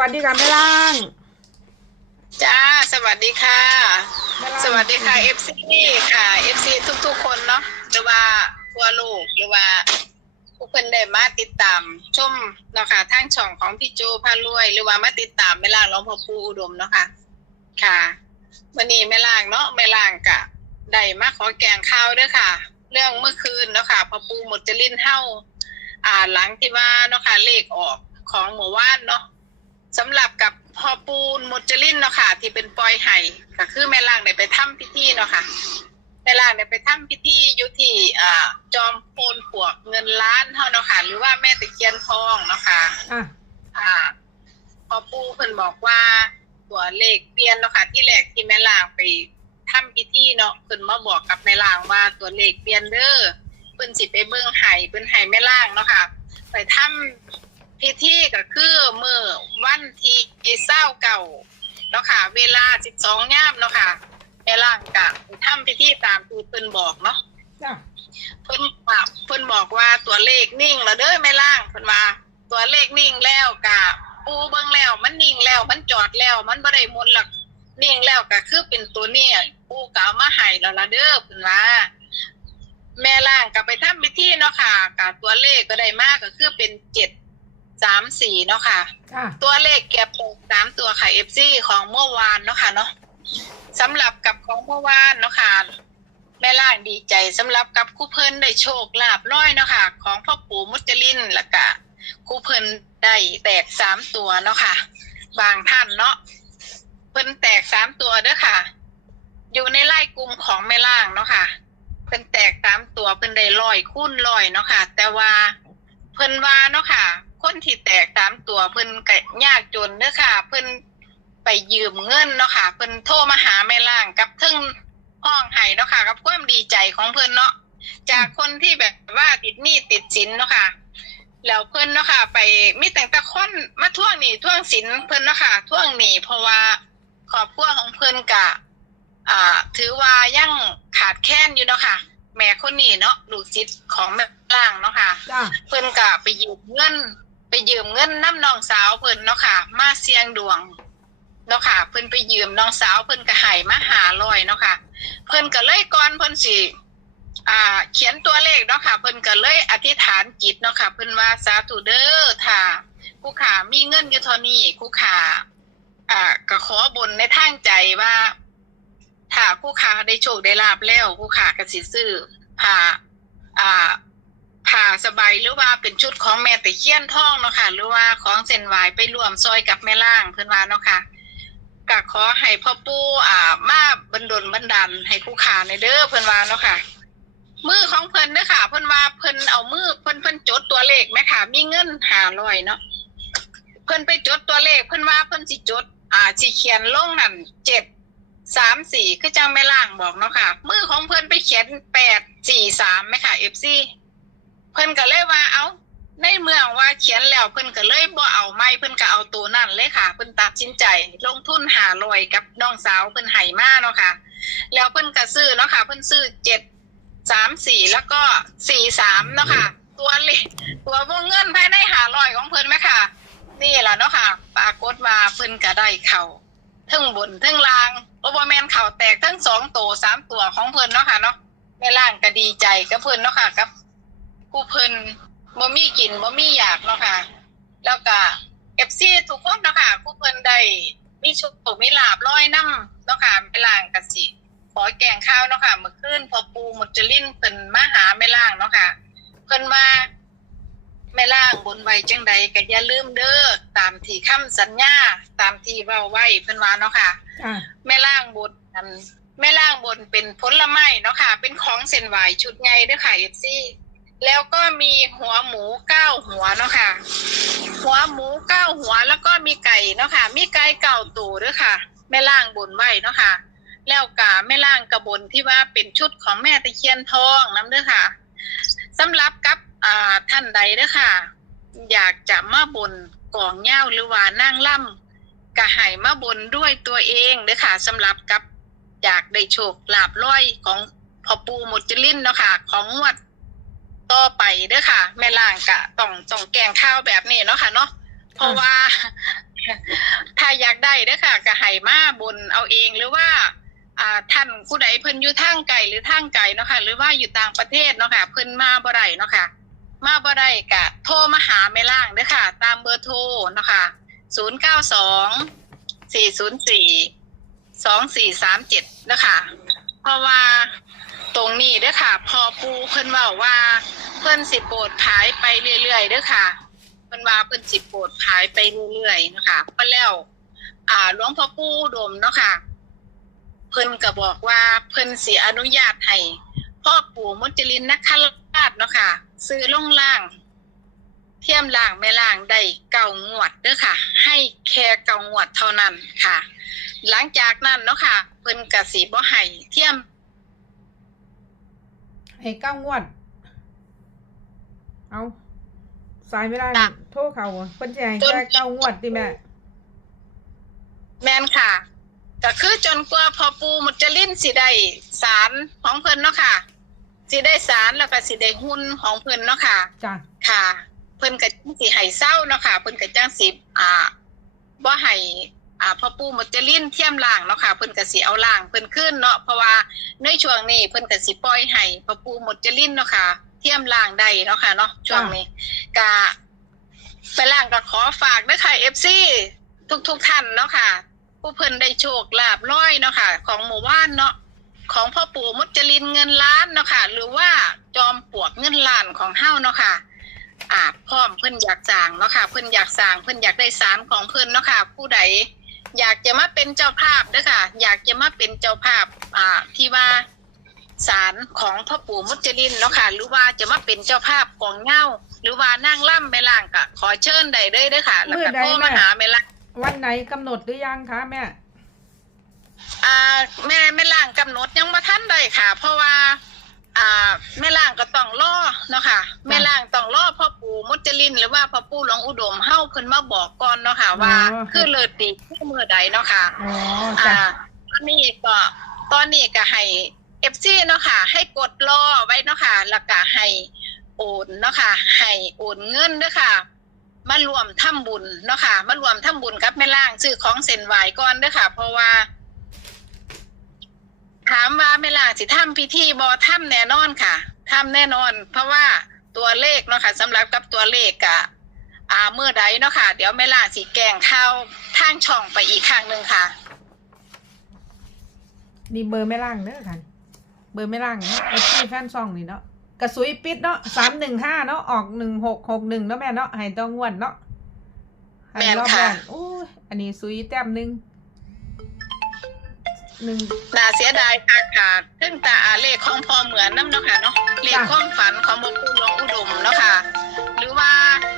วัสดีค่ะแม่ล่างจ้าสวัสดีค่ะ แม่ล่างสวัสดีค่ะ FC ค่ะ FC ทุกๆ คนเนาะหรือว่าทั่วโลกหรือว่าผู้คนได้มาติดตามชมเนาะค่ะทางช่องของพี่โจพารวย หรือว่ามาติดตามแม่ล่างหลวงพ่อปู่อุดมเนาะค่ะ ค่ะวันนี้แม่ล่างเนาะแม่ล่างกะได้มาขอแกงข้าวด้วยค่ะ เรื่องเมื่อคืนเนาะค่ะพ่อปู่หมดจะลิ้นเฮาอ่าหลังที่ว่าเนาะค่ะเลขออกของหมู่ว่านเนาะ สำหรับกับพอปูนมดจลินเนาะค่ะ ที่เป็นปอยไห่ก็คือแม่ล่างได้ไปทำพิธีเนาะค่ะแม่ล่างได้ไปทำพิธีอยู่ที่อ่าจอมโพนปวกเงินล้านเท่าเนาะค่ะ หรือว่าแม่ตะเคียนทองเนาะค่ะอะอ่าพอปูเพิ่นบอกว่าตัวเลขเปลี่ยนเนาะค่ะ ที่แรกที่แม่ล่างไปทำพิธีเนาะเพิ่นมาบอกกับแม่ล่างว่าตัวเลขเปลี่ยนเด้อเพิ่นสิไปเบิ่งไห้เพิ่นไห้แม่ล่างเนาะค่ะ ไปทำ พิธีก็คือมือวันที่เศร้าเก่าเนาะค่ะ เวลาสิบสองยามเนาะค่ะแม่ล่างกะทำพิธีตามที่เพิ่นบอกเนาะจ้ะเพิ่นว่าเพิ่นบอกว่าตัวเลขนิ่งแล้วเด้อแม่ล่างเพิ่นว่าตัวเลขนิ่งแล้วกะปูเบิ่งแล้ว มันนิ่งแล้วมันจอดแล้ว มันบ่ได้หมุนหลักนิ่งแล้วก็คือเป็นตัวเนี้ปูก็เอามาให้แล้วล่ะเด้อเพิ่นว่าแม่ล่างก็ไปทำพิธีเนาะค่ะกะตัวเลขก็ได้มากก็คือเป็นเจ็ด สามสี่เนาะค่ะอะ ตัวเลขเก็บสามตัวค่ะ FC ของเมื่อวานเนาะค่ะเนาะสำหรับกับของเมื่อวานเนาะค่ะ แม่ล่างดีใจสำหรับกับครูเพิ่นได้โชคลาภร้อยเนาะค่ะ ของพ่อปู่มุจลินแล้วก็ครูเพิ่นได้แตกสามตัวเนาะค่ะ บางท่านเนาะเพิ่นแตกสามตัวเด้อค่ะ อยู่ในไล่กลุ่มของแม่ล่างเนาะค่ะ เพิ่นแตกสามตัวเพิ่นได้ร้อยคูณร้อยเนาะค่ะ แต่ว่าเพิ่นว่าเนาะค่ะ คนที่แตกตามตัวเพิ่นก็ยากจนเด้อค่ะ เพิ่นไปยืมเงินเนาะค่ะ เพิ่นโทรมาหาแม่ล่างกับทึ่งห้องไห้เนาะค่ะ กับความดีใจของเพิ่นเนาะจากคนที่แบบว่าติดหนี้ติดสินเนาะค่ะแล้วเพิ่นเนาะค่ะ ไปมีแต่งแต่คนมาทวงหนี้ทวงสินเพิ่นเนาะค่ะทวงหนี้เพราะว่าครอบครัวของเพิ่นกะอ่า ถือว่ายังขาดแคลนอยู่เนาะค่ะ แม่คนนี้เนาะลูกศิษย์ของแม่ล่างเนาะค่ะจ้ะเพิ่นก็ไปยืมเงิน ไปยืมเงินน้ำน้องสาวเพิ่นเนาะค่ะ มาเสียงดวงเนาะค่ะ เพิ่นไปยืมน้องสาวเพิ่นก็ให้มาหาลอยเนาะค่ะ เพิ่นก็เลยก่อนเพิ่นสิอ่า เขียนตัวเลขเนาะค่ะ เพิ่นก็เลยอธิษฐานจิตเนาะค่ะ เพิ่นว่าสาธุเด้อถ้าผู้ขามีเงินอยู่เท่านี้ผู้ขาอ่าก็ขอบนในทางใจว่า ถ้าผู้ขาได้โชคได้ลาบแล้วผู้ขาก็สิซื้อผ้าอ่า ผ้าสบายหรือว่าเป็นชุดของแม่ตะเคียนทองเนาะค่ะ หรือว่าของเส้นไหวไปร่วมซอยกับแม่ล่างเพื่อนว่าเนาะค่ะก็ขอให้พ่อปู่อ่ามาบันดลบันดาลให้ผู้ขาในเด้อเพื่อนว่าเนาะค่ะ มือของเพิ่นเด้อค่ะ เพิ่นว่าเพิ่นเอามือเพิ่นเพิ่นจดตัวเลขไหมค่ะ มีเงินหาร้อยเนาะเพิ่นไปจดตัวเลขเพิ่นว่าเพิ่นสิจด อ่าสิเขียนลงนั่นเจ็ดสามสี่คือจังแม่ล่างบอกเนาะค่ะ มือของเพิ่นไปเขียนแปดสี่สามไหมค่ะเอฟซี เพิ่นก็เลยว่าเอาในเมืองว่าเขียนแล้วเพิ่นก็เลยบ่เอาไม่เพิ่นก็เอาตัวนั่นเลยค่ะเพิ่นตัดสินใจ ลงทุนหาลอยกับน้องสาวเพิ่นให้มาเนาะค่ะ แล้วเพิ่นก็ซื้อเนาะค่ะ เพิ่นซื้อเจ็ดสามสี่แล้วก็สี่สามเนาะค่ะ ตัวเลขตัววงเงินภายในหาลอยของเพิ่นไหมค่ะ นี่แหละเนาะค่ะ ปรากฏว่าเพิ่นก็ได้เข่าทั้งบนทั้งล่างโอเบอร์แมนเข่าแตกทั้งสองตัวสามตัวของเพิ่นเนาะค่ะเนาะแม่ล่างก็ดีใจกับเพิ่นเนาะค่ะกับ ผู้เพิ่นบ่มีกินบ่มีอยากเนาะค่ะ แล้วก็เอฟซีทุกคนเนาะค่ะผู้เพิ่นได้มีโชคมีลาบร้อยน้ำเนาะค่ะแม่ล่างกสิขอแกงข้าวเนาะค่ะเมื่อคืนพอปูหมดจลินเพิ่นมาหาแม่ล่างเนาะค่ะ เพิ่นว่าแม่ล่างบนไว้จังใดก็อย่าลืมเด้อตามที่คำสัญญาตามที่เว้าไว้เพิ่นว่าเนาะค่ะอะแม่ล่างบนอันแม่ล่างบนเป็นผลไม้เนาะค่ะ เป็นของเส้นไหวชุดใหญ่เด้วยค่ะเอฟซี แล้วก็มีหัวหมูเก้าหัวเนาะค่ะ หัวหมูเก้าหัวแล้วก็มีไก่เนาะค่ะ มีไก่เก่าตู่ด้วยค่ะ แม่ล่างบนไว้เนาะค่ะ แล้วกะแม่ล่างกระบนที่ว่าเป็นชุดของแม่ตะเคียนทองน้ำเด้อค่ะสำหรับกับอ่าท่านใดเด้อค่ะ อยากจะมาบนกองเหย้าหรือว่านั่งล่ำกะให้มาบนด้วยตัวเองเด้อค่ะสำหรับกับอยากได้โชคลาบร้อยของพ่อปูหมดจลินเนาะค่ะ ของงวด ต่อไปเด้อค่ะ แม่ล่างกะต้องต้องแกงข้าวแบบนี้เนาะค่ะเนาะเพราะว่า ถ้าอยากได้เด้อค่ะก็ให้มาบนเอาเองหรือว่า อ่าท่านผู้ใดเพิ่นอยู่ทางไกลหรือทางไกลเนาะค่ะ หรือว่าอยู่ต่างประเทศเนาะค่ะ เพิ่นมาบ่ได้เนาะค่ะ มาบ่ได้ก็โทรมาหาแม่ล่างเด้อค่ะ ตามเบอร์โทรเนาะค่ะ092 404 2437นะคะเพราะว่า ตรงนี้เด้อค่ะ พอปูเพิ่นว้าว่า เพิ่นสิโปรดภายไปเรื่อยๆเด้อค่ะเพิ่นว่าเพิ่นสิโปรดภายไปเรื่อยๆนะคะเพิ่นแล้ว อ่าหลวงพ่อปู่ดมเนาะค่ะ เพิ่นก็บอกว่าเพิ่นสิอนุญาตให้พ่อปู่มุจลินนักขราชเนาะค่ะซื้อลงล่าง เทียมล่างแม่ล่างได้เก่างวดเด้อค่ะ ให้แค่เก่างวดเท่านั้นค่ะ หลังจากนั้นเนาะค่ะ เพิ่นก็สิบ่ให้เทียม ให้เก้างวด เอาสายเวลาจ้ะ โทรเขาอะเพิ่นสิให้จนแค่เก้างวดติแม่ แม่นค่ะก็คือจนกว่าพ่อปู่มุจลินสิได้สารของเพิ่นเนาะค่ะสิได้สารแล้วก็สิได้หุ้นของเพิ่นเนาะค่ะ จ้ะ ค่ะ เพิ่นก็จังสิให้เศร้าเนาะค่ะ เพิ่นก็จังสิอ่าบ่ให้ อ่าพ่อปู่มุจลินเทียมล่างเนาะค่ะเพิ่นก็สิเอาล่างเพิ่นขึ้นเนาะเพราะว่าในช่วงนี้เพิ่นก็สิปล่อยให้พ่อปู่มุจลินเนาะค่ะ เทียมล่างได้เนาะค่ะเนาะช่วงนี้ก็ไปล่างก็ขอฝากเด้อค่ะ FC ทุกๆท่านเนาะค่ะ ผู้เพิ่นได้โชคลาภร้อยเนาะค่ะ ของหมู่บ้านเนาะของพ่อปู่มุจลินเงินล้านเนาะค่ะ หรือว่าจอมปลวกเงินล้านของเฮาเนาะค่ะอ่าพร้อมเพิ่นอยากสร้างเนาะค่ะ เพิ่นอยากสร้างเพิ่นอยากได้สารของเพิ่นเนาะค่ะ ผู้ใด อยากจะมาเป็นเจ้าภาพเด้อค่ะ อยากจะมาเป็นเจ้าภาพอ่าที่ว่าสารของพ่อปู่มุจลินเนาะค่ะ หรือว่าจะมาเป็นเจ้าภาพของเงาหรือว่านั่งล่ำแม่ล่างก็ขอเชิญได้เลยเด้อค่ะ แล้วก็โทรมาหาแม่ล่างวันไหนกำหนดหรือยังคะแม่อ่าแม่แม่ล่างกำหนดยังบ่ทันได้ค่ะ เพราะว่า อ่าแม่ล่างก็ต้องรอเนาะค่ะ แม่ล่างต้องรอพ่อปู่ มุจลิน หรือว่าพ่อปู่หลวงอุดมเฮาเพิ่นมาบอกก่อนเนาะค่ะ ว่า อ๋อ คือเลิศดีคือมือใดเนาะค่ะ อ๋ออ่าจ้ะตอนนี้ก็ตอนนี้ก็ให้เอฟซีเนาะค่ะ ให้กดรอไว้เนาะค่ะแล้วก็ให้โอนเนาะค่ะ ให้โอนเงินเด้อค่ะ มารวมทำบุญเนาะค่ะ มารวมทำบุญกับแม่ล่างซื้อของเส้นไหวก่อนเด้อค่ะ เพราะว่า ถามว่าแม่ล่างสิทำพิธีบอทำแน่นอนค่ะทำแน่นอน เพราะว่า ตัวเลขเนาะค่ะสำหรับกับตัวเลขกะอ่าเมื่อใดเนาะค่ะ เดี๋ยวแม่ล่างสิแกงเข้าทางช่องไปอีกครั้งหนึ่งค่ะ นี่เบอร์แม่ล่างเด้อค่ะ เบอร์แม่ล่างเนาะไอ้ที่แฟนซองนี่เนาะกระสุยปิดเนาะสามหนึ่งห้าเนาะออกหนึ่งหกหกหนึ่งเนาะแม่เนาะให้ต้องงวดเนาะให้แม่นรอบค่ะแรกโอ้ยอันนี้ซุยแต้มหนึ่ง หนึ่ง น่าเสียดายค่ะค่ะซึ่งตาอาเลขของพอเหมือนน้ำเนาะค่ะเนาะเลขความฝันของหลวงปู่หลวงอุดมเนาะค่ะ หรือว่า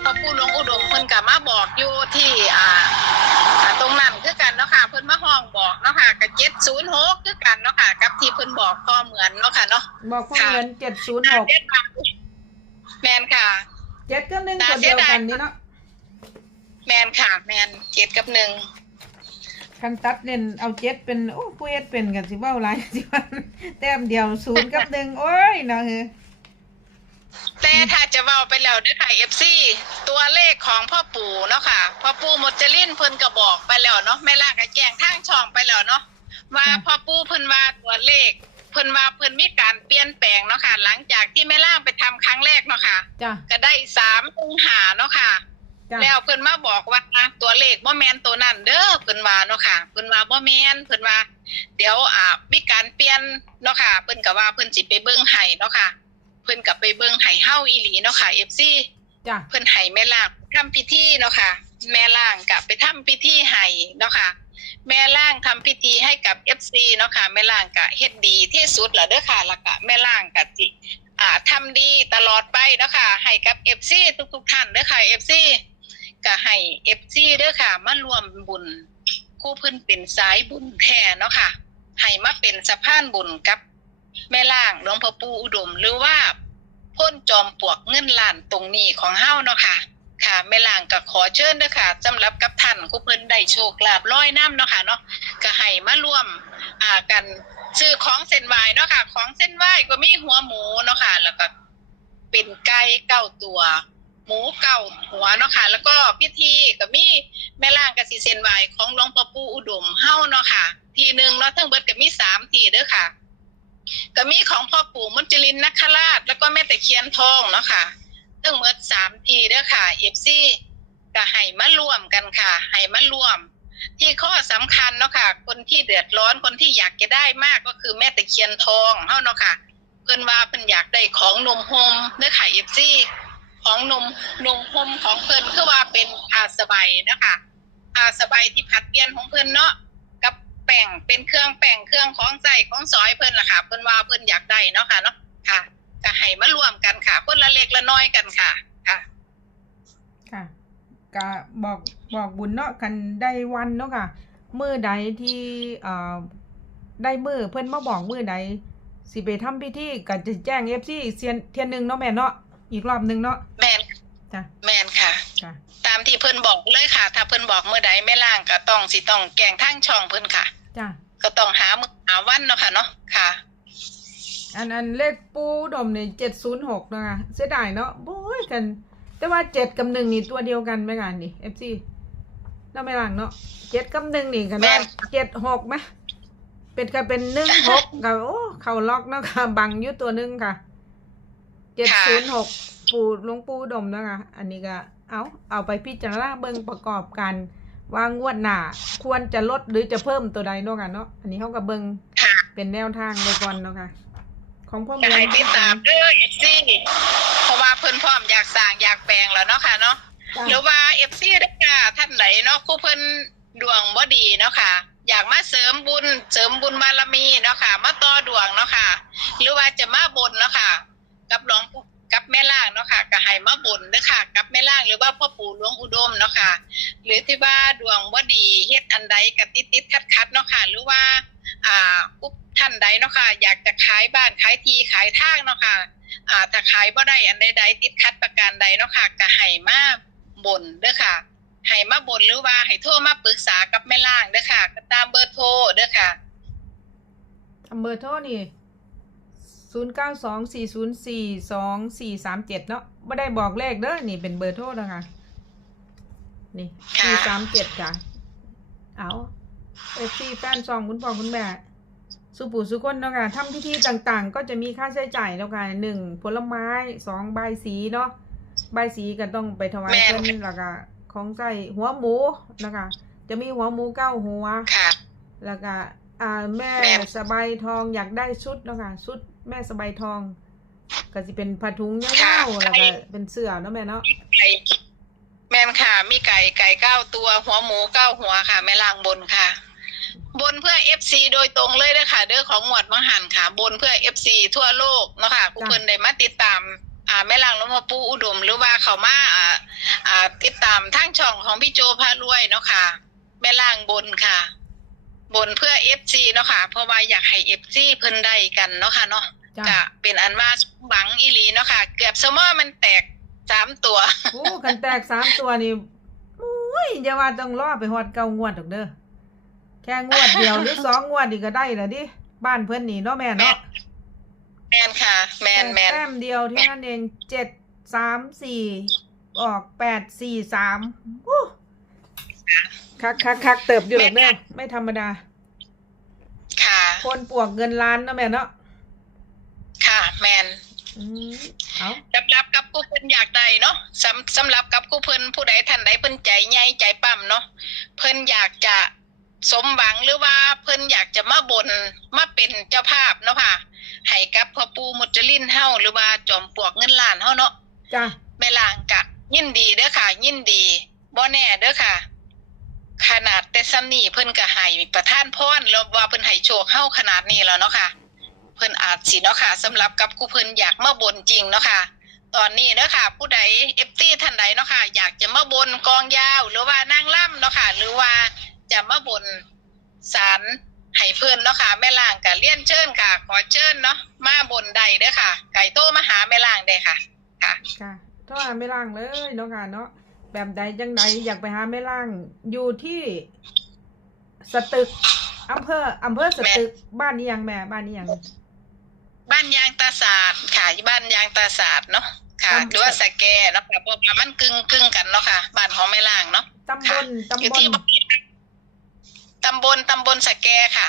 พระปู่หลวงอุดมเพิ่นก็มาบอกอยู่ที่อ่าอ่าตรงนั้นคือกันเนาะค่ะเพิ่นมาห้องบอกเนาะค่ะกับเจ็ดศูนย์หกคือกันเนาะค่ะ กับที่เพิ่นบอกพอเหมือนเนาะค่ะเนาะบอกพวกเงินเจ็ดศูนย์น่าหกเสียดายแมนค่ะ เจ็ดก็หนึ่งตัวเดียวกันนี่เนาะแมนค่ะ แมนเจ็ดกับหนึ่ง คันตัดเล่นเอาเจ็ดเป็นโอ้ผู้เอ็ดเป็นกันสิเบ้าหลายสิวันแต้มเดียวศูนย์กับหนึ่งโอ้ยเนาะเฮ้ยแต่ถ้าจะเว้าไปแล้วเด้วยค่ะ FC ตัวเลขของพ่อปู่เนาะค่ะพ่อปู่หมดจลินเพิ่นก็บอกไปแล้วเนาะแม่ล่างก็แจ้งทางช่องไปแล้วเนาะว่าพ่อปู่เพิ่นว่าตัวเลข เพิ่นว่าเพิ่นมีการเปลี่ยนแปลงเนาะค่ะ หลังจากที่แม่ล่างไปทำครั้งแรกเนาะค่ะ จ้ะก็ได้สามองหาเนาะค่ะ จ้ะ แล้วเพิ่นมาบอกว่าตัวเลขบ่แมนตัวนั้นเด้อเพิ่นว่าเนาะค่ะเพิ่นว่าบ่แมนเพิ่นว่า เดี๋ยวอ่ามีการเปลี่ยนเนาะค่ะเพิ่นก็ว่าเพิ่นสิไปเบิ่งให้เนาะค่ะ เพิ่นก็ไปเบิ่งให้เฮาอีหลีเนาะค่ะ FC จ้ะเพิ่นให้แม่ล่างทำพิธีเนาะค่ะ แม่ล่างก็ไปทำพิธีให้เนาะค่ะ แม่ล่างทำพิธีให้กับ FC เนาะค่ะแม่ล่างก็เฮ็ดดีที่สุดแล้วเด้อค่ะแล้วก็แม่ล่างก็สิอ่าทำดีตลอดไปเนาะค่ะให้กับ FC ทุกๆท่านเด้อค่ะ FC ก็ให้ FC เด้อค่ะมารวมบุญคู่เพิ่นเป็นสายบุญแท้เนาะค่ะให้มาเป็นสะพานบุญกับ แม่ล่างหลวงพ่อปู่อุดม หรือว่าพ้นจอมปวกเงินล้านตรงนี้ของเฮาเนาะค่ะ ค่ะแม่ล่างก็ขอเชิญเด้อค่ะสำหรับกับท่านผู้เพิ่อนได้โชคลาภร้อยน้ำเนาะค่ะเนาะก็ให้มาร่วมอ่ากันซื้อของเส้นไหวเนาะค่ะ ของเส้นไหวก็มีหัวหมูเนาะค่ะ แล้วก็เป็นไก่เก้าตัว หมูเก่าหัวเนาะค่ะ แล้วก็พิธีก็มีแม่ล่างกสิเซนไหวของหลวงพ่อปู่อุดมเฮ้าเนาะค่ะ ทีหนึ่งเนาะทั้งเบิดก็มีสามทีเด้อค่ะ ก็มีของพ่อปู่มุจลินนักขราช แล้วก็แม่ตะเคียนทองเนาะค่ะทั้งเบิดสามทีเด้อค่ะเอฟซีก็ให้มาร่วมกันค่ะให้มาร่วม ที่ข้อสำคัญเนาะค่ะ คนที่เดือดร้อนคนที่อยากจะได้มากก็คือแม่ตะเคียนทองเฮ้าเนาะค่ะเพิ่นว่าเพิ่นอยากได้ของนมโฮมเนื้อไข่เอฟซี ของนมนมโฮมของเพิ่นคือว่าเป็นอาสบายนะคะอาสบายที่ผัดเปลี่ยนของเพิ่นเนาะกับแป้งเป็นเครื่องแป้งเครื่องของใส่ของซอยเพิ่นล่ะค่ะ เพิ่นว่าเพิ่นอยากได้เนาะค่ะเนาะค่ะก็ให้มารวมกันค่ะคนละเล็กละน้อยกันค่ะ ค่ะ ค่ะก็บอกบอกบุญเนาะกันได้วันเนาะค่ะมือใดที่เอ่อได้มือเพิ่นมาบอกมือใดสิไปทำพิธีก็จะแจ้ง FC เซียนเทียนหนึ่งเนาะแม่เนาะ อีกรอบหนึงเนาะแม่นจ้ะแม่นค่ะ ค่ะ ตามที่เพิ่นบอกเลยค่ะ ถ้าเพิ่นบอกเมื่อใดแม่ล่างก็ต้องสิต้องแกงทั้งช่องเพิ่นค่ะ จ้ะ ก็ต้องหามือหาวันเนาะค่ะเนาะค่ะ อันอันเลขปูดมเนี่ยเจ็ดศูนย์หกนะคะเสียดายเนาะโอ้ยกัน แต่ว่าเจ็ดกับหนึ่งนี่ตัวเดียวกันไหมกันนี่เอฟซีเราไม่หลังเนาะเจ็ดกับหนึ่งนี่กันแม่ว่านเจ็ดหกไหมเป็นก็เป็นหนึ่งหกกับโอ้ เข่าล็อกเนาะค่ะ บังอยุตัวหนึ่งค่ะ เจ็ดศูนย์หกปูหลวงปูดมนะคะอันนี้ก็เอาเอาไปพิจารณาเบิ่งประกอบกันว่างวดหน้าควรจะลดหรือจะเพิ่มตัวใดเนาะกันเนาะอันนี้เขากับเบิ่งค่ะเป็นแนวทางไปก่อนเนาะค่ะของพ่ออเมืยากองให้ติดตามเด้อเอฟซีเพราะว่าเพิ่นพร้อมอยากสร้างอยากแปลงแล้วเนาะค่ะเนาะจ้ะหรือว่าเอฟซีได้ค่ะท่านไหนเนาะผู้เพิ่นดวงบ่ดีเนาะค่ะอยากมาเสริมบุญเสริมบุญบารมีเนาะค่ะ มาต่อดวงเนาะค่ะ หรือว่าจะมาบนเนาะค่ะ กับหลวงกับแม่ล่างเนาะค่ะก็ให้มาบนเด้อค่ะกับแม่ล่างหรือว่าพ่อปู่หลวงอุดมเนาะค่ะ หรือที่ว่าดวงบ่ดีเฮ็ดอันใดก็ติดติดขัดขัดเนาะค่ะ หรือว่า อ่าผู้ท่านใดเนาะค่ะ อยากจะขายบ้านขายที่ขายทางเนาะค่ะ อ่าถ้าขายบ่ได้อันใดๆติดขัดประการใดเนาะค่ะก็ให้มาบ่นเด้อค่ะให้มาบ่นหรือว่าให้โทรมาปรึกษากับแม่ล่างเด้อค่ะ ก็ตามเบอร์โทรเด้อค่ะทำเบอร์โทรนี่ ศูนย์เก้าสองสี่ศูนย์สี่สองสี่สามเจ็ดเนาะไม่ได้บอกเลขเด้อนี่เป็นเบอร์โทรนะคะ นี่ค่ะสี่สามเจ็ดจ้ะเอาเอฟซีแฟนซองคุณพ่อคุณแม่สุปู่สุคนเนาะค่ะทำพิธีต่างๆ ก็จะมีค่าใช้จ่ายแล้วค่ะหนึ่งผลไม้สองใบายสีเนาะใบายสีก็ต้องไปถวายแม่นเพิ่นแล้วก็ของใส่หัวหมูนะคะ จะมีหัวหมูเก้าหัวค่ะแล้วก็อ่าแม่แม่สบายทองอยากได้ชุดเนาะค่ะชุด แม่สบายทองก็สิเป็นผ้าถุงยาวๆแล้วก็เป็นเสื้อเนาะแม่เนาะไก่แม่นค่ะ มีไก่ไก่เก้าตัว หัวหมูเก้าหัวค่ะ แม่ล่างบนค่ะ บนเพื่อ FC โดยตรงเลยเด้อค่ะเด้อของหมวดมังหันค่ะ บนเพื่อ FC ทั่วโลกเนาะค่ะผู้เพิ่นได้มาติดตามอ่าแม่ล่างหลวงพ่อปู่อุดม หรือว่าเขามาอ่าอ่าติดตามทางช่องของพี่โจพารวยเนาะค่ะ แม่ล่างบนค่ะ บนเพื่อ FC เนาะค่ะ เพราะว่าอยากให้ FC เพิ่นได้กันเนาะค่ะเนาะจ้า ก็เป็นอันว่าสมหวังอีหลีเนาะค่ะ เกือบสมอมันแตกสามตัวโอ้กันแตกสามตัวนี่โอ้ยอย่าว่าต้องรอไปฮอดเก้างวดดอกเด้อแค่งวดเดียวหรือสองงวดนี่ก็ได้แล้วดิบ้านเพิ่นนี่เนาะแม่เนาะแมนค่ะ แมนแมนแต้มเดียวเท่านั้นเองเจ็ดสามสี่ออกแปดสี่สามโอ้คักคักคักเติบอยู่ดอกเด้อไม่ธรรมดา ค่ะ คนปวกเงินล้านเนาะแม่เนาะ ค่ะ แมนอืมเอาสำหรับกับผู้เพิ่นอยากได้เนาะสำสำหรับกับผู้เพิ่นผู้ใดท่านใดเพิ่นใจใหญ่ใจปั้มเนาะเพิ่นอยากจะสมหวังหรือว่าเพิ่นอยากจะมาบนมาเป็นเจ้าภาพเนาะค่ะให้กับพ่อปู่มุจลินเฮาหรือว่าจอมปลวกเงินล้านเฮาเนาะจ้าแม่ล่างกะ ยินดีเด้อค่ะ ยินดีบ่แน่เด้อค่ะ ขนาดแต่ซ้ำนี่เพิ่นก็ให้ประทานพรแล้วว่าเพิ่นให้โชคเฮาขนาดนี้แล้วเนาะค่ะเพิ่นอาจสิเนาะค่ะสำหรับกับผู้เพิ่นอยากมาบนจริงเนาะค่ะ ตอนนี้เนาะค่ะ ผู้ใด FT ท่านใดเนาะค่ะ อยากจะมาบนกองยาว หรือว่านางล่ำเนาะค่ะ หรือว่าจะมาบนศาลให้เพิ่นเนาะค่ะแม่ล่างก็เลี้ยนเชิญค่ะ ขอเชิญเนาะมาบนใดเด้อค่ะ ไก่โตมาหาแม่ล่างได้ค่ะ ค่ะค่ะโทรหาแม่ล่างเลยเนาะค่ะเนาะแบบใดจังใดอยากไปหาแม่ล่างอยู่ที่สตึกอำเภออำเภอสตึกบ้านนี้ยังแม่บ้านนี้ยัง บ้านานยางตาศาสตร์ค่ะอยู่บ้านยางตาศาสตร์เนาะค่ะหรือว่าสแกเนาะค่ะเพราะว่ามันกึ่งกึ่งกันเนาะค่ะบ้านของแม่ล่างเนาะตำบลอยู่ตำบที่ลตำบลตำบลสแกค่ะ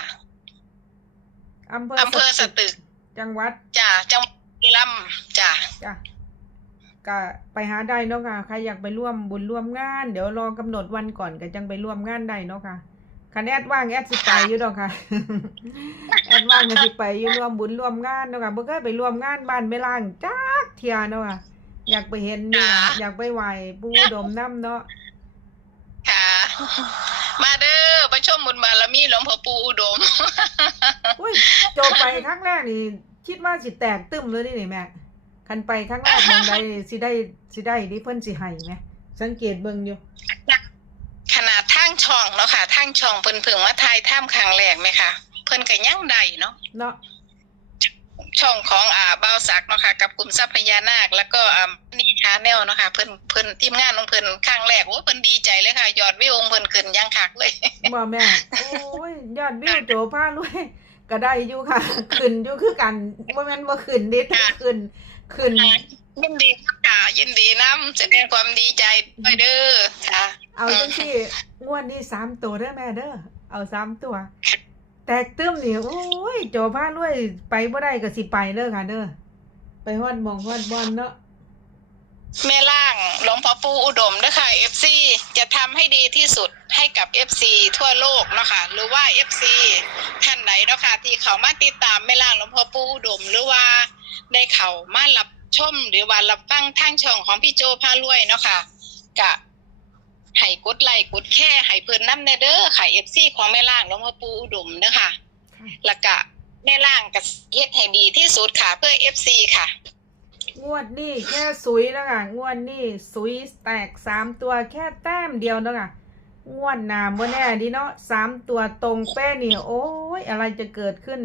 อำเภออำเภอสตึก จังหวัดจ้าจังหวัดบุรีรัมย์จ้าจ้ะก็ไปหาได้เนาะค่ะใครอยากไปร่วมบุญร่วมงาน เดี๋ยวรอกำหนดวันก่อนก็จังไปร่วมงานได้เนาะค่ะ คันแอดว่างแอดสิไปอยู่ดอกค่ะ แอดว่างก็สิไปอยู่ร่วมบุญร่วมงานเนาะค่ะบ่เคยไปร่วมงานบ้านแม่ล่างจักเที่ยเนาะค่ะอยากไปเห็นนี่ล่ะอยากไปไหว้ปู่อุดมน้ำเนาะค่ะ มาเด้อไปชมบุญบารมีหลวงพ่อปู่อุดมอุ้ยโจไปครั้งแรกนี่ คิดว่าสิแตกตึมเลยนี่นี่แม่คันไปครั้งแรกมองใดสิได้สิได้ดิเพิ่นสิให้ไหมสังเกตเบิ่งอยู่ ขนาดทางช่องเนาะค่ะทางช่องเพิ่นเพิ่งมาถ่ายถ้ำครั้งแรกไหมคะเพิ่นก็ยังได้เนาะเนาะช่องของอ่าบ่าวศักดิ์เนาะค่ะกับกลุ่มทรัพยานาค แล้วก็อ่านี่ชาแนลเนาะค่ะเพิ่นเพิ่นทีมงานของเพิ่นครั้งแรกโอ้เพิ่นดีใจเลยค่ะ ยอดวิวของเพิ่นขึ้นอยังคักเลยบ่แม่โอ้ยยอดวิวโจพารวยก็ได้อยู่ค่ะขึ้นอยู่คือกันบ่แม่นบ่ขึ้นเดิขึ้นขึ้นยินดีค่ะยินดีนํแสดงความดีใจด้วยเด้อค่ะ เอาจังซี่งวดนี้สามตัวเด้อแม่เด้อเอาสามตัว แตกตึมนี่โอ้ยโจพารวย ไปบ่ได้ก็สิไปเด้อค่ะเด้อไปฮอดมองฮอดบอลเนาะแม่ล่างหลวงพ่อปูอุดมด้วยค่ะ FC จะทำให้ดีที่สุดให้กับ FC ทั่วโลกเนาะคะหรือว่า FC ท่านไหนเนาะค่ะที่เขามาติดตามแม่ล่างหลวงพ่อปูอุดมหรือว่าได้เขามารับชมหรือว่ารับฟังทางช่องของพี่โจพารวยเนาะค่ะกะ ให้กดไลค์กดแค่ให้เพิ่นน้ำแน่เด้อค่ะ FC ของแม่ล่างหลวงพ่อปู่อุดมเด้อค่ะแล้วก็แม่ล่างก็เฮ็ดให้ดีที่สุดค่ะ เพื่อ FC ค่ะ งวดนี้แค่สุยแล้วค่ะ งวดนี้สุยแตกสามตัวแค่แต้มเดียวแล้วค่ะ งวดหนามบ่แน่ดีเนาะสามตัวตรงเป้นี่โอ้ยอะไรจะเกิดขึ้น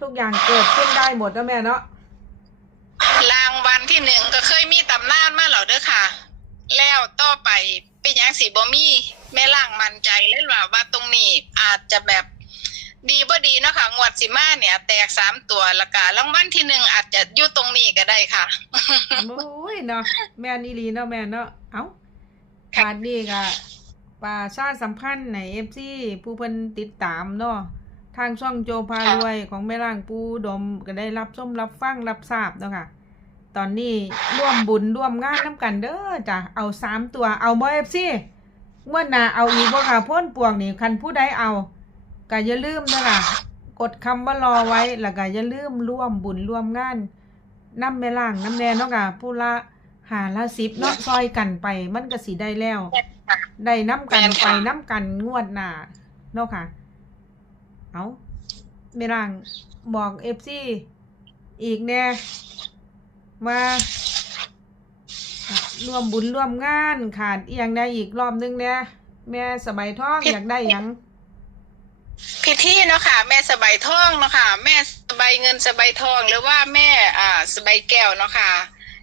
ทุกอย่างเกิดขึ้นได้หมดแล้วแม่เนาะรางวัลที่หนึ่งก็เคยมีตำนานมาแล้วเด้อค่ะ แล้วต่อไป เป็นหยังสีบ่มีแม่ล่างมั่นใจเลยว่าว่าตรงนี้อาจจะแบบดีบ่ดีเนาะค่ะงวดสิมาเนี่ย แตกสามตัวและการางวัลที่หนึ่งอาจจะอยู่ตรงนี้ก็ได้ค่ะโอ้ยเนาะแม่นอีหลีเนาะแม่เนาะเอ้าค่ะบาดนี้ก็ประชาสัมพันธ์ใน FC ผู้เพิ่นติดตามเนาะทางช่องโจพารวยของแม่ล่างปูดมก็ได้รับชมรับฟังรับทราบเนาะค่ะ ตอนนี้ร่วมบุญร่วมงานน้ำกันเด้อจ้ะเอาสามตัวเอาบ่ FC งวดหน้าเอาอีกบ่ค่ะพ่นปวงนี่คันผู้ใดเอาก็อย่าลืมเด้อล่ะกดคำว่ารอไว้แล้วก็อย่าลืมร่วมบุญร่วมงานน้ำแม่ล่างน้ำแน่เนาะค่ะผู้ละหาละสิบเนาะซอยกันไป มันก็สิได้แล้ว ได้น้ำกันไปน้ำกันงวดหน้าเนาะค่ะ เอาแม่ล่างบอกเอฟซีอีกแน่ ว่าร่วมบุญร่วมงานขาดอีหยังได้อีกรอบนึงเนี่ยแม่สบายท้องอยากได้หยังพิธีเนาะค่ะ แม่สบายทองเนาะค่ะ แม่สบายเงินสบายทอง หรือว่าแม่อ่าสบายแก้วเนาะค่ะ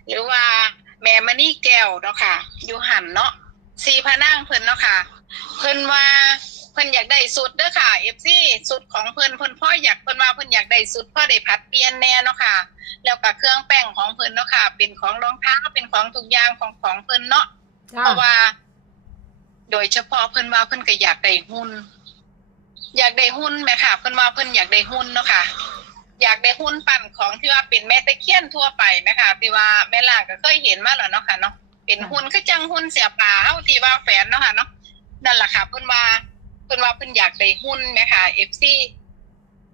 หรือว่าแม่มณีแก้วเนาะค่ะ อยู่หันเนาะสีพระนางเพิ่นเนาะค่ะ เพิ่นว่าเพิ่นอยากได้สุดเด้อค่ะเอฟซีสุดของเพิ่นเพิ่นพ่ออยากเพิ่นว่าเพิ่นอยากได้สุดพ่อได้ผัดเปลี่ยนแน่เนาะค่ะ แล้วก็เครื่องแป้งของเพิ่นเนาะค่ะ เป็นของรองเท้าเป็นของทุกอย่างของของเพิ่นเนาะจ้าเพราะว่า โดยเฉพาะเพิ่นว่าเพิ่นก็อยากได้หุ้น อยากได้หุ้นไหมค่ะ เพิ่นว่าเพิ่นอยากได้หุ้นเนาะค่ะ อยากได้หุ้นปั่นของที่ว่าเป็นแม่ตะเคียนทั่วไปไหมค่ะที่ว่าแม่ล่างก็เคยเห็นมาแล้วเนาะค่ะเนาะเป็นหุ้นก็จังหุ้นเสียปลาเฮาที่ว่าแฝนเนาะค่ะเนาะนั่นแหละค่ะเพิ่นว่า เพิ่นว่าเพิ่นอยากได้หุ้นไหมค่ะ FC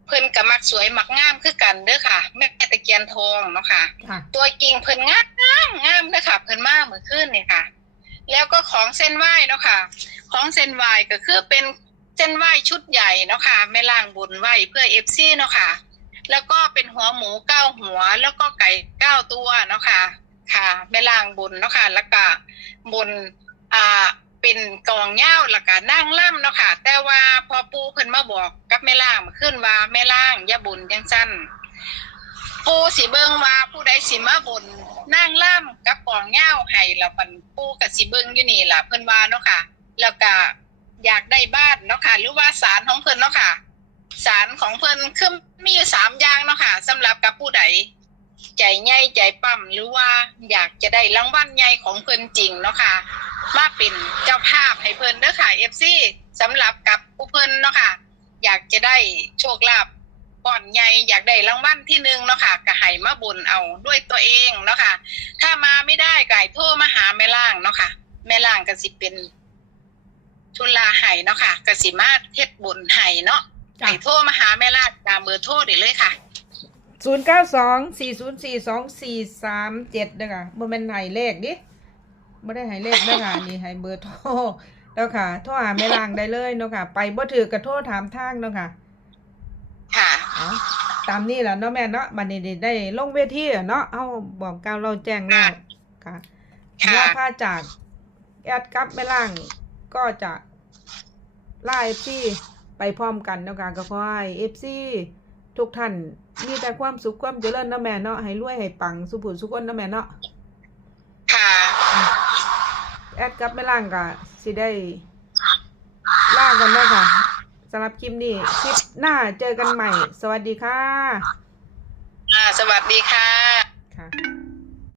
เพิ่นก็มักสวยมักงามคือกันเด้อค่ะ แม่ตะเคียนทองเนาะค่ะ ค่ะ ตัวจริงเพิ่นงามงามงามเด้อค่ะ เพิ่นมาเมื่อคืนเนี่ยค่ะ แล้วก็ของเส้นไหว้เนาะค่ะ ของเส้นไหว้ก็คือเป็นเส้นไหว้ชุดใหญ่เนาะค่ะแม่ล่างบุญไหว้เพื่อเอฟซีเนาะค่ะ แล้วก็เป็นหัวหมูเก้าหัว แล้วก็ไก่เก้าตัวเนาะค่ะ ค่ะแม่ล่างบุญเนาะค่ะ แล้วก็บนอ่า เป็นกองเหย้าแล้วก็นั่งล่ำเนาะค่ะ แต่ว่าพอปูเพิ่นมาบอกกับแม่ล่างขึ้นว่าแม่ล่างอย่าบุญจังสั้นปูสิเบิงว่าผู้ใดสิมาบนนั่งล่ำกับกองเหย้าให้แล้วมันปูกับสิเบิงอยู่นี่ล่ะเพิ่นว่าเนาะค่ะ แล้วก็อยากได้บ้านเนาะค่ะหรือว่าศาลของเพิ่นเนาะค่ะสารของเพิ่นคือมีอยู่สามอย่างเนาะค่ะสำหรับกับผู้ใด ใจใหญ่ใจปั้มหรือว่าอยากจะได้รางวัลใหญ่ของเพิ่นจริงเนาะค่ะ มาเป็นเจ้าภาพให้เพิ่นเด้อค่ะ FC สำหรับกับผู้เพิ่นเนาะค่ะ อยากจะได้โชคลาภก่อนใหญ่อยากได้รางวัลที่หนึ่งเนาะค่ะก็ให้มาบนเอาด้วยตัวเองเนาะค่ะ ถ้ามาไม่ได้ก็ให้โทรมาหาแม่ล่างเนาะค่ะ แม่ล่างก็สิเป็นทุลาไห้เนาะค่ะก็สิมาเฮ็ดบุญไห้เนาะจ้ะให้โทรมาหาแม่ล่างตามเบอร์โทรได้เลยค่ะ ศูนย์เก้าสองสี่ศูนย์สี่สองสี่สามเจ็ดนะคะบ่แม่นให้เลขดิบ่ได้ให้เลขเด้อค่ะนี่ให้เบอร์โทรแล้วค่ะ โทรหาแม่ลางได้เลยเนาะค่ะ ไปบ่ถือก็โทรถามทางเนาะค่ะ ค่ะเอาตามนี้แหละเนาะแม่เนาะบัดนี้ได้ลงเวทีอะเนาะเฮาบอกกล่าวเราแจ้งแล้วค่ะค่ะว่าพาจากแอดกับแม่ล่างก็จะไล่ที่ไปพร้อมกันเนาะค่ะก็ขอให้ FC ทุกท่าน มีแต่ความสุขความเจริญเนาะแม่เนาะให้รวยให้ปังสุขุสุขคนเนาะแม่เนาะค่ะ แอดกับแม่ล่างก็สิได้ล่ากันเนาะค่ะสำหรับคลิปนี้คลิปหน้าเจอกันใหม่ สวัสดีค่ะอ่าสวัสดีค่ะค่ะ